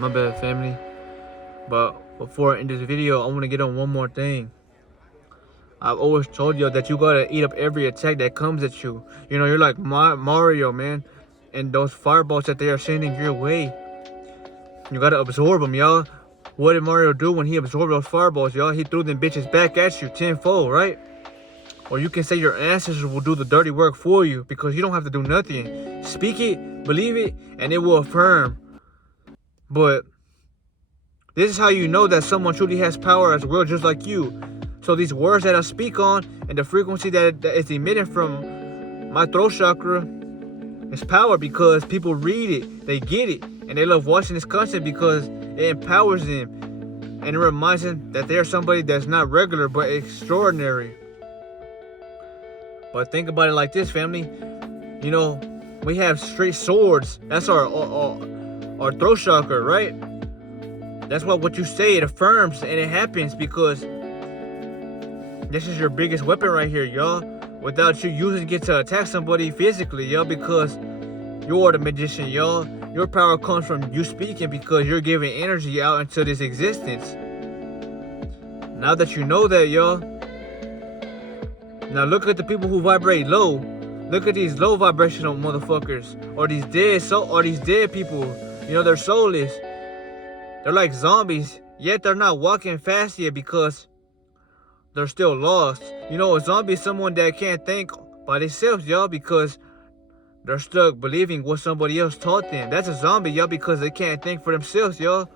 My bad, family. But before I end this video, I want to get on one more thing. I've always told you that you gotta eat up every attack that comes at you. You know, you're like Mario, man. And those fireballs that they are sending your way, you gotta absorb them, y'all. What did Mario do when he absorbed those fireballs, y'all? He threw them bitches back at you tenfold, right? Or you can say your ancestors will do the dirty work for you because you don't have to do nothing. Speak it, believe it, and it will affirm. But this is how you know that someone truly has power as well, just like you. So these words that I speak on and the frequency that is emitted from my throat chakra is power because people read it, they get it, and they love watching this content because it empowers them and it reminds them that they're somebody that's not regular but extraordinary. But think about it like this, family. You know, we have straight swords. That's our throat chakra, right? That's what you say, it affirms and it happens because this is your biggest weapon right here, y'all. Without you using it to attack somebody physically, y'all, because you're the magician, y'all. Your power comes from you speaking because you're giving energy out into this existence. Now that you know that, y'all, now look at the people who vibrate low. Look at these low vibrational motherfuckers, or these dead people. You know, they're soulless. They're like zombies, yet they're not walking fast yet because they're still lost. You know, a zombie is someone that can't think by themselves, y'all, because they're stuck believing what somebody else taught them. That's a zombie, y'all, because they can't think for themselves, y'all.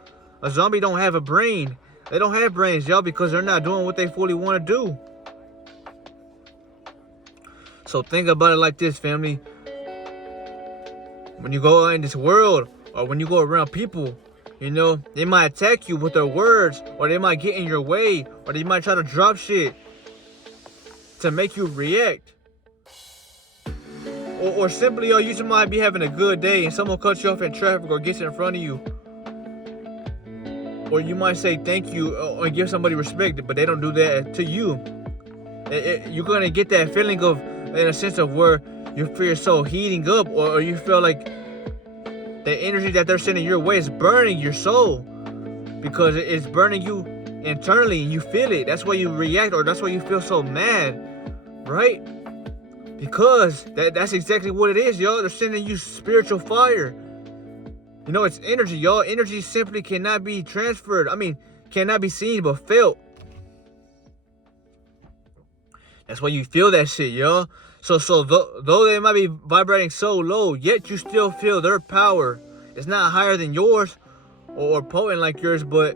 A zombie don't have a brain. They don't have brains, y'all, because they're not doing what they fully want to do. So think about it like this, family. When you go out in this world, or when you go around people, you know, they might attack you with their words, or they might get in your way, or they might try to drop shit to make you react. Or simply, you just might be having a good day and someone cuts you off in traffic or gets in front of you. Or you might say thank you or give somebody respect, but they don't do that to you. You're going to get that feeling of, in a sense of where you feel yourself heating up, or you feel like the energy that they're sending your way is burning your soul because it's burning you internally and you feel it. That's why you react, or that's why you feel so mad, right? Because that's exactly what it is, y'all. They're sending you spiritual fire. You know, it's energy, y'all. Energy simply cannot be transferred. Cannot be seen but felt. That's why you feel that shit, y'all. So though they might be vibrating so low, yet you still feel their power. It's not higher than yours or potent like yours, but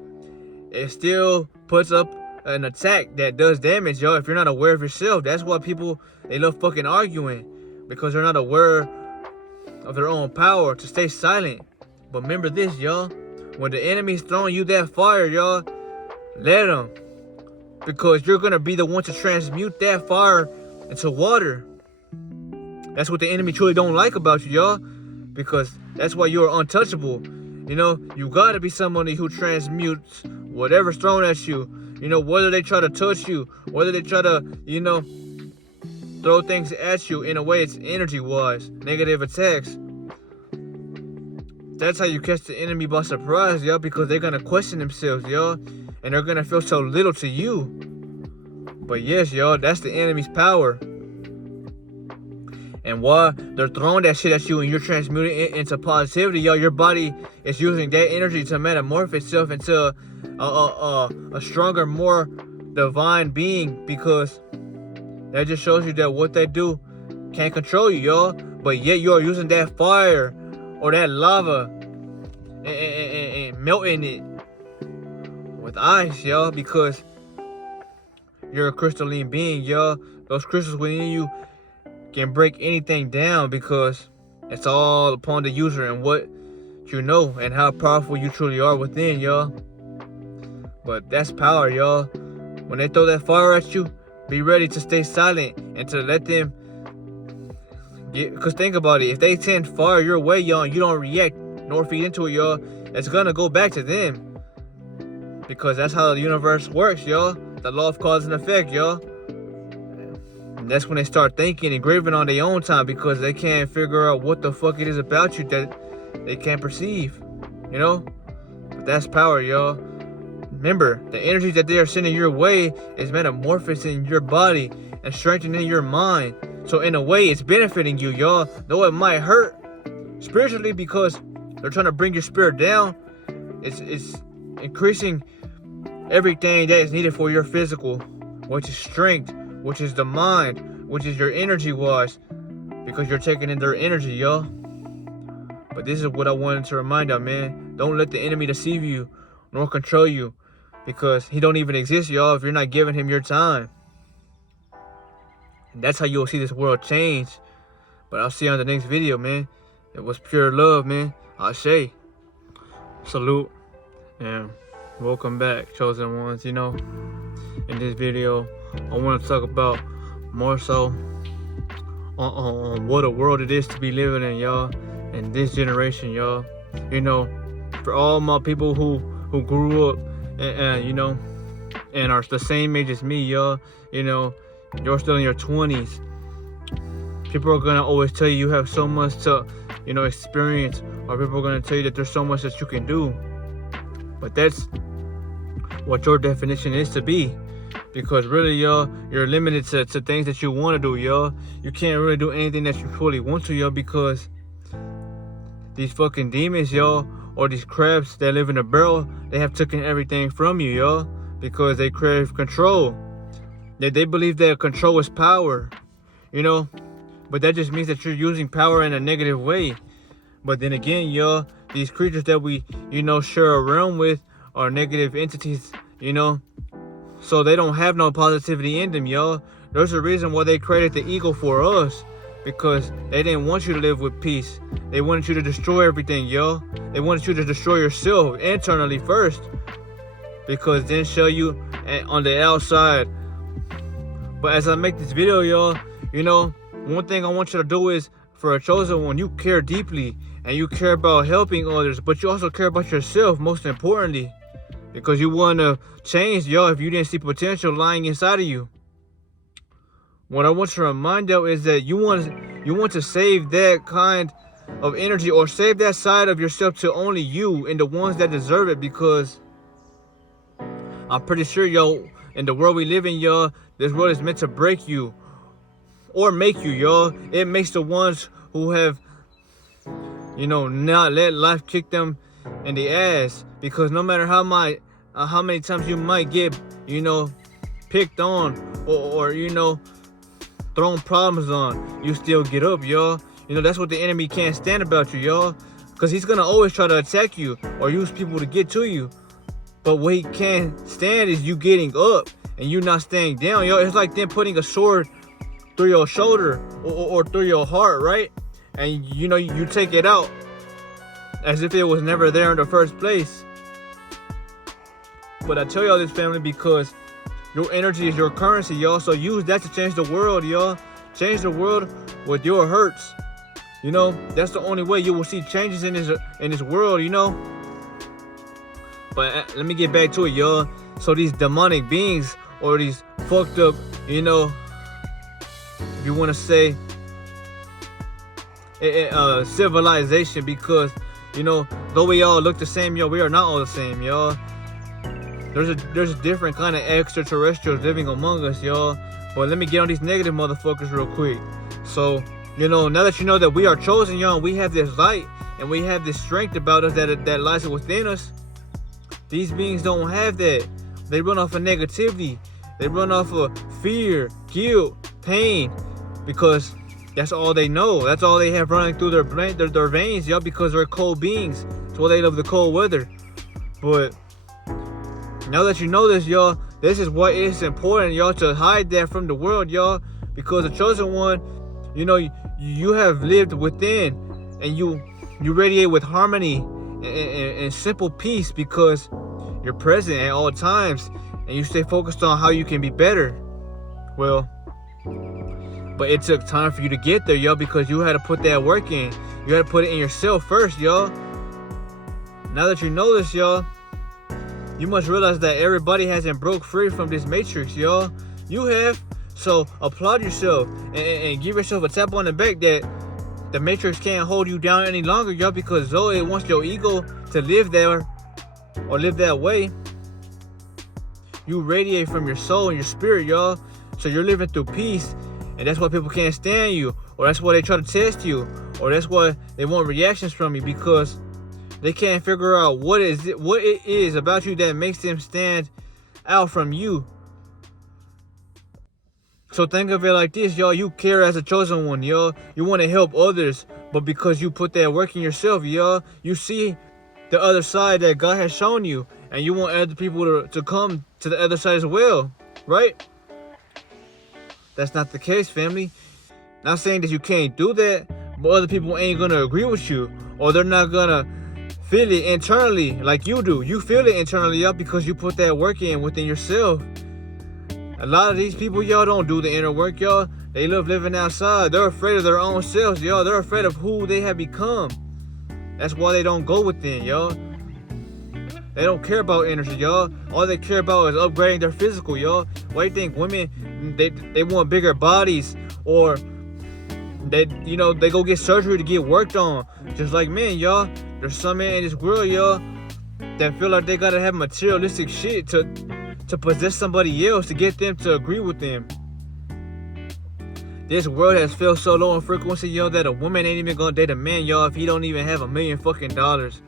it still puts up an attack that does damage, y'all, if you're not aware of yourself. That's why people, they love fucking arguing, because they're not aware of their own power to stay silent. But remember this, y'all. When the enemy's throwing you that fire, y'all, let them. Because you're going to be the one to transmute that fire into water. That's what the enemy truly don't like about you, y'all. Because that's why you're untouchable. You know, you got to be somebody who transmutes whatever's thrown at you. You know, whether they try to touch you, whether they try to, you know, throw things at you in a way it's energy-wise, negative attacks. That's how you catch the enemy by surprise, y'all, because they're going to question themselves, y'all. And they're going to feel so little to you. But yes, y'all, that's the enemy's power. And while they're throwing that shit at you and you're transmuting it into positivity, y'all, your body is using that energy to metamorph itself into a stronger, more divine being, because that just shows you that what they do can't control you, y'all. But yet you're using that fire or that lava and melting it with ice, y'all, because you're a crystalline being, y'all. Those crystals within you can break anything down because it's all upon the user and what you know and how powerful you truly are within, y'all. But that's power, y'all. When they throw that fire at you, be ready to stay silent and to let them get, because think about it, if they send fire your way, y'all, and you don't react nor feed into it, y'all, it's gonna go back to them. Because that's how the universe works, y'all. The law of cause and effect, y'all. And that's when they start thinking and grieving on their own time, because they can't figure out what the fuck it is about you that they can't perceive, you know? But that's power, y'all. Remember, the energy that they are sending your way is metamorphosing your body and strengthening your mind. So in a way, it's benefiting you, y'all. Though it might hurt spiritually because they're trying to bring your spirit down, it's increasing everything that is needed for your physical, which is strength, which is the mind, which is your energy wise, because you're taking in their energy, y'all. But this is what I wanted to remind y'all, man. Don't let the enemy deceive you nor control you, because he don't even exist, y'all, if you're not giving him your time. And that's how you'll see this world change. But I'll see you on the next video, man. It was pure love, man. Ashe. Salute. And welcome back, chosen ones. You know, in this video, I want to talk about more so on what a world it is to be living in, y'all. In this generation, y'all. You know, for all my people who grew up and you know, and are the same age as me, y'all. You know, you're still in your 20s. People are gonna always tell you have so much to, you know, experience, or people are gonna tell you that there's so much that you can do. But that's what your definition is to be, because really, y'all, you're limited to things that you want to do, y'all. You can't really do anything that you fully want to, y'all, because these fucking demons, y'all, or these crabs that live in a barrel, they have taken everything from you, y'all, because they crave control. They believe that control is power, you know, but that just means that you're using power in a negative way. But then again, y'all, these creatures that we, you know, share a realm with are negative entities, you know, so they don't have no positivity in them, y'all. There's a reason why they created the ego for us, because they didn't want you to live with peace. They wanted you to destroy everything, y'all. They wanted you to destroy yourself internally first, because then show you on the outside. But as I make this video, y'all, you know, one thing I want you to do is, for a chosen one, you care deeply and you care about helping others, but you also care about yourself, most importantly, because you want to change, y'all, if you didn't see potential lying inside of you. What I want to remind y'all is that you want to save that kind of energy, or save that side of yourself to only you and the ones that deserve it, because I'm pretty sure, y'all, in the world we live in, y'all, this world is meant to break you or make you, y'all. It makes the ones who have, you know, not let life kick them in the ass, because no matter how many times you might get, you know, picked on or you know, thrown problems on, you still get up, y'all. You know, that's what the enemy can't stand about you, y'all, because he's gonna always try to attack you or use people to get to you. But what he can't stand is you getting up and you not staying down, y'all. It's like them putting a sword through your shoulder or through your heart, right? And you know, you take it out as if it was never there in the first place. But I tell y'all this, family, because your energy is your currency, y'all. So use that to change the world, y'all. Change the world with your hurts. You know, that's the only way you will see changes in this world, you know. But let me get back to it, y'all. So these demonic beings, or these fucked up, you know, if you want to say civilization, because, you know, though we all look the same, y'all, we are not all the same, y'all. There's a different kind of extraterrestrials living among us, y'all. But let me get on these negative motherfuckers real quick. So, you know, now that you know that we are chosen, y'all, we have this light and we have this strength about us that lies within us. These beings don't have that. They run off of negativity. They run off of fear, guilt, pain, because that's all they know. That's all they have running through their brain, their veins, y'all, because they're cold beings. That's why they love the cold weather. But now that you know this, y'all, this is why it's important, y'all, to hide that from the world, y'all, because the chosen one, you know, you have lived within, and you radiate with harmony and simple peace, because you're present at all times and you stay focused on how you can be better. Well, but it took time for you to get there, y'all, because you had to put that work in. You had to put it in yourself first, y'all. Now that you know this, y'all, you must realize that everybody hasn't broke free from this matrix, y'all. You have. So applaud yourself and give yourself a tap on the back that the matrix can't hold you down any longer, y'all, because though it wants your ego to live there, or live that way, you radiate from your soul and your spirit, y'all. So you're living through peace, and that's why people can't stand you, or that's why they try to test you, or that's why they want reactions from you, because they can't figure out what it is about you that makes them stand out from you. So think of it like this, y'all. You care as a chosen one, y'all. You want to help others, but because you put that work in yourself, y'all, you see the other side that God has shown you, and you want other people to come to the other side as well, right? That's not the case, family. Not saying that you can't do that, but other people ain't gonna agree with you, or they're not gonna feel it internally like you do. You feel it internally, y'all, because you put that work in within yourself. A lot of these people, y'all, don't do the inner work, y'all. They love living outside. They're afraid of their own selves, y'all. They're afraid of who they have become. That's why they don't go within, y'all. They don't care about energy, y'all. All they care about is upgrading their physical, y'all. Why do you think women, they want bigger bodies, or they go get surgery to get worked on? Just like men, y'all. There's some men in this world, y'all, that feel like they gotta have materialistic shit to possess somebody else, to get them to agree with them. This world has fell so low in frequency, y'all, that a woman ain't even gonna date a man, y'all, if he don't even have $1 million fucking dollars.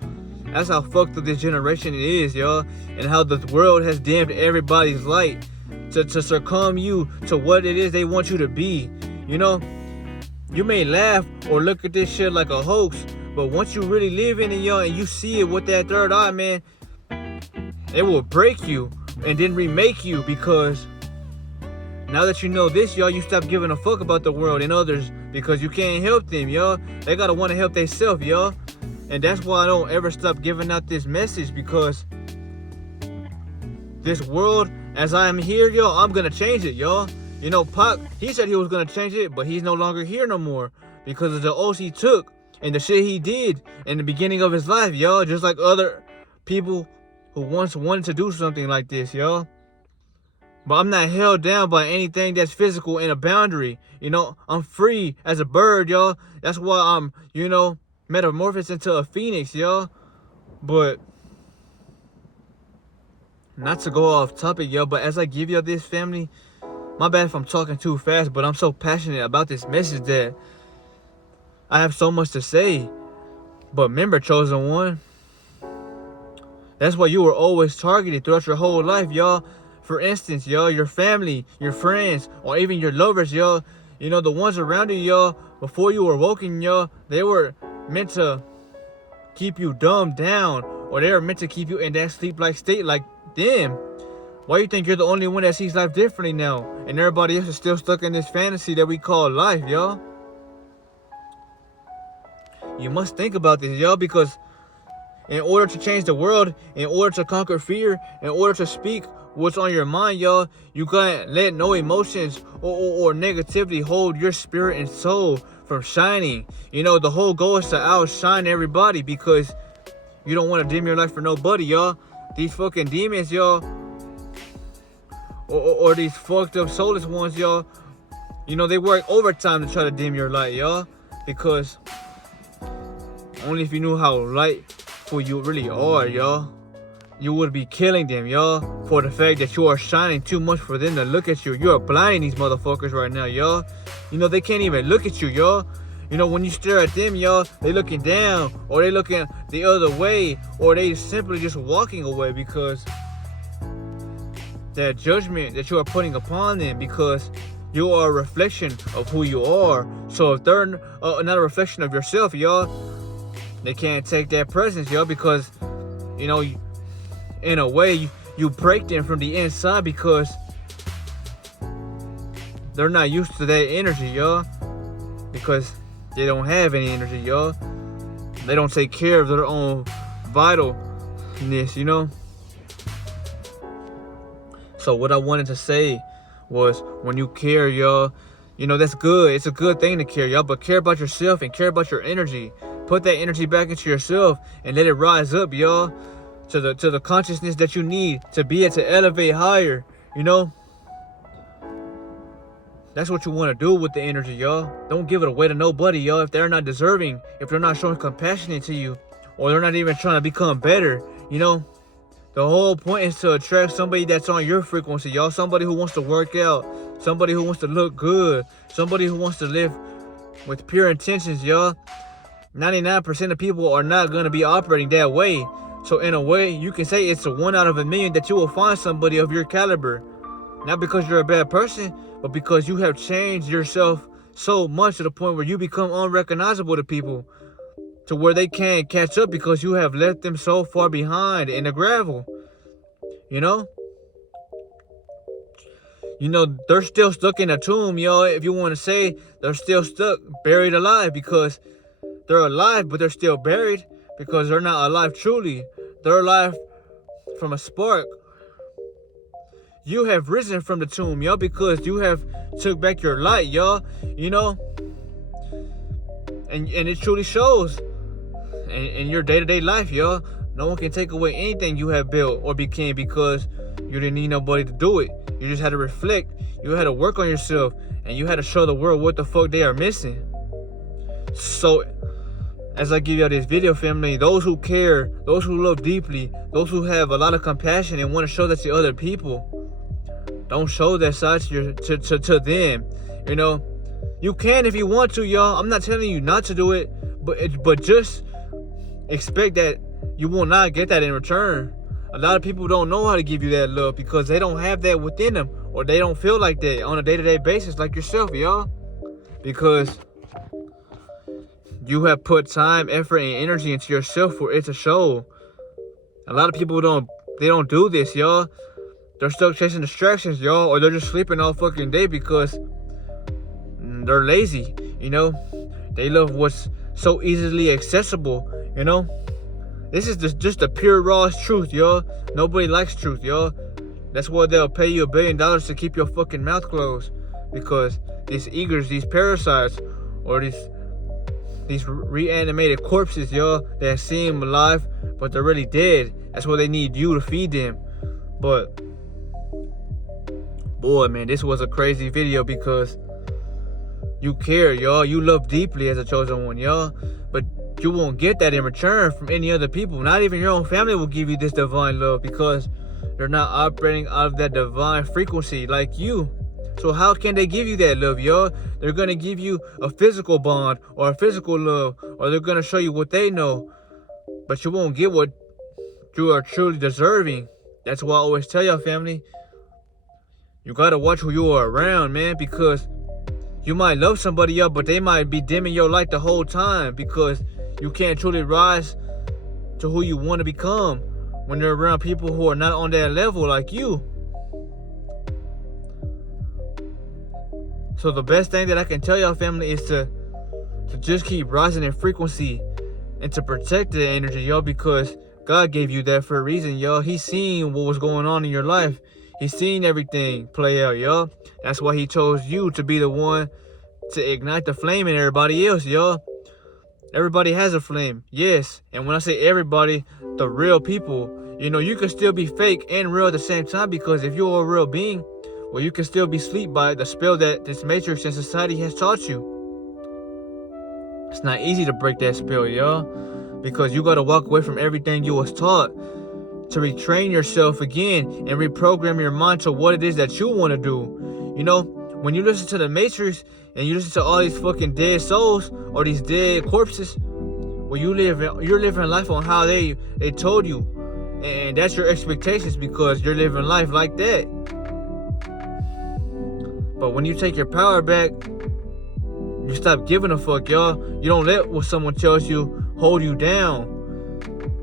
That's how fucked up this generation is, y'all, and how the world has dimmed everybody's light to succumb you to what it is they want you to be. You know, you may laugh or look at this shit like a hoax, but once you really live in it, y'all, and you see it with that third eye, man, it will break you and then remake you, because now that you know this, y'all, you stop giving a fuck about the world and others, because you can't help them, y'all. They gotta want to help themselves, y'all. And that's why I don't ever stop giving out this message, because this world, as I am here, y'all, I'm gonna change it, y'all. You know, Pac, he said he was gonna change it, but he's no longer here no more because of the oaths he took and the shit he did in the beginning of his life, y'all. Just like other people who once wanted to do something like this, y'all. But I'm not held down by anything that's physical in a boundary. You know, I'm free as a bird, y'all. That's why I'm, metamorphosed into a phoenix, y'all. But not to go off topic, y'all, but as I give y'all this, family, my bad if I'm talking too fast, but I'm so passionate about this message that I have so much to say. But remember, chosen one, that's why you were always targeted throughout your whole life, y'all. For instance, y'all, your family, your friends, or even your lovers, y'all, the ones around you, y'all, before you were woken, y'all, they were meant to keep you dumbed down, or they were meant to keep you in that sleep-like state. Like, damn, why you think you're the only one that sees life differently now, and everybody else is still stuck in this fantasy that we call life, y'all? You must think about this, y'all, because in order to change the world, in order to conquer fear, in order to speak what's on your mind, y'all, you can't let no emotions or negativity hold your spirit and soul from shining. The whole goal is to outshine everybody, because you don't want to dim your light for nobody, y'all. These fucking demons, y'all, or these fucked up soulless ones, y'all, they work overtime to try to dim your light, y'all, because only if you knew how lightful you really are, y'all, you would be killing them, y'all, for the fact that you are shining too much for them to look at you. You are blinding these motherfuckers right now, y'all. They can't even look at you, y'all. When you stare at them, y'all, they looking down, or they looking the other way, or they simply just walking away, because that judgment that you are putting upon them, because you are a reflection of who you are. So if they're not a reflection of yourself, y'all, they can't take that presence, y'all, because, in a way, you break them from the inside, because they're not used to that energy, y'all, because they don't have any energy, y'all. They don't take care of their own vitalness, So what I wanted to say was, when you care, y'all, that's good. It's a good thing to care, y'all, but care about yourself and care about your energy. Put that energy back into yourself and let it rise up, y'all, to the consciousness that you need to be able to elevate higher, That's what you want to do with the energy, y'all. Don't give it away to nobody, y'all, if they're not deserving, if they're not showing compassion to you, or they're not even trying to become better, The whole point is to attract somebody that's on your frequency, y'all. Somebody who wants to work out, somebody who wants to look good, somebody who wants to live with pure intentions, y'all. 99% of people are not going to be operating that way. So in a way, you can say it's a 1 out of a million that you will find somebody of your caliber. Not because you're a bad person, but because you have changed yourself so much to the point where you become unrecognizable to people, to where they can't catch up because you have left them so far behind in the gravel. You know, they're still stuck in a tomb, y'all. If you want to say they're still stuck, buried alive, because they're alive, but they're still buried because they're not alive truly. They're alive from a spark. You have risen from the tomb, y'all, because you have took back your light, y'all. And it truly shows in your day-to-day life, y'all. No one can take away anything you have built or became because you didn't need nobody to do it. You just had to reflect. You had to work on yourself, and you had to show the world what the fuck they are missing. So, as I give y'all this video, family, those who care, those who love deeply, those who have a lot of compassion and want to show that to other people, don't show that side to them. You can if you want to, y'all. I'm not telling you not to do it, but just expect that you will not get that in return. A lot of people don't know how to give you that love because they don't have that within them, or they don't feel like that on a day-to-day basis, like yourself, y'all. Because you have put time, effort, and energy into yourself for it to show. A lot of people don't do this, y'all. They're stuck chasing distractions, y'all, or they're just sleeping all fucking day because they're lazy, They love what's so easily accessible, This is just the pure raw truth, y'all. Nobody likes truth, y'all. That's why they'll pay you $1 billion to keep your fucking mouth closed. Because these eagers, these parasites, or these reanimated corpses, y'all, that seem alive, but they're really dead. That's why they need you to feed them. But boy, man, this was a crazy video because you care, y'all. You love deeply as a chosen one, y'all. But you won't get that in return from any other people. Not even your own family will give you this divine love because they're not operating out of that divine frequency like you. So how can they give you that love, y'all? They're going to give you a physical bond or a physical love, or they're going to show you what they know. But you won't get what you are truly deserving. That's why I always tell y'all, family, you got to watch who you are around, man, because you might love somebody else, but they might be dimming your light the whole time because you can't truly rise to who you want to become when you're around people who are not on that level like you. So the best thing that I can tell y'all, family, is to just keep rising in frequency and to protect the energy, y'all, because God gave you that for a reason, y'all. He's seen what was going on in your life. He's seen everything play out, y'all. That's why he chose you to be the one to ignite the flame in everybody else, y'all. Everybody has a flame, yes. And when I say everybody, the real people, you can still be fake and real at the same time, because if you're a real being, well, you can still be asleep by the spell that this matrix and society has taught you. It's not easy to break that spell, y'all, because you got to walk away from everything you was taught to retrain yourself again and reprogram your mind to what it is that you want to do. When you listen to the Matrix and you listen to all these fucking dead souls or these dead corpses, well, you're living life on how they told you, and that's your expectations because you're living life like that. But when you take your power back, you stop giving a fuck, y'all. You don't let what someone tells you hold you down,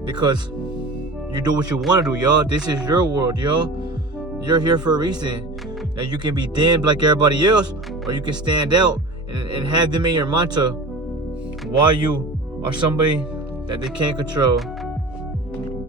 because you do what you want to do, y'all. This is your world, y'all. You're here for a reason. Now you can be dimmed like everybody else, or you can stand out and have them in your mind to why you are somebody that they can't control.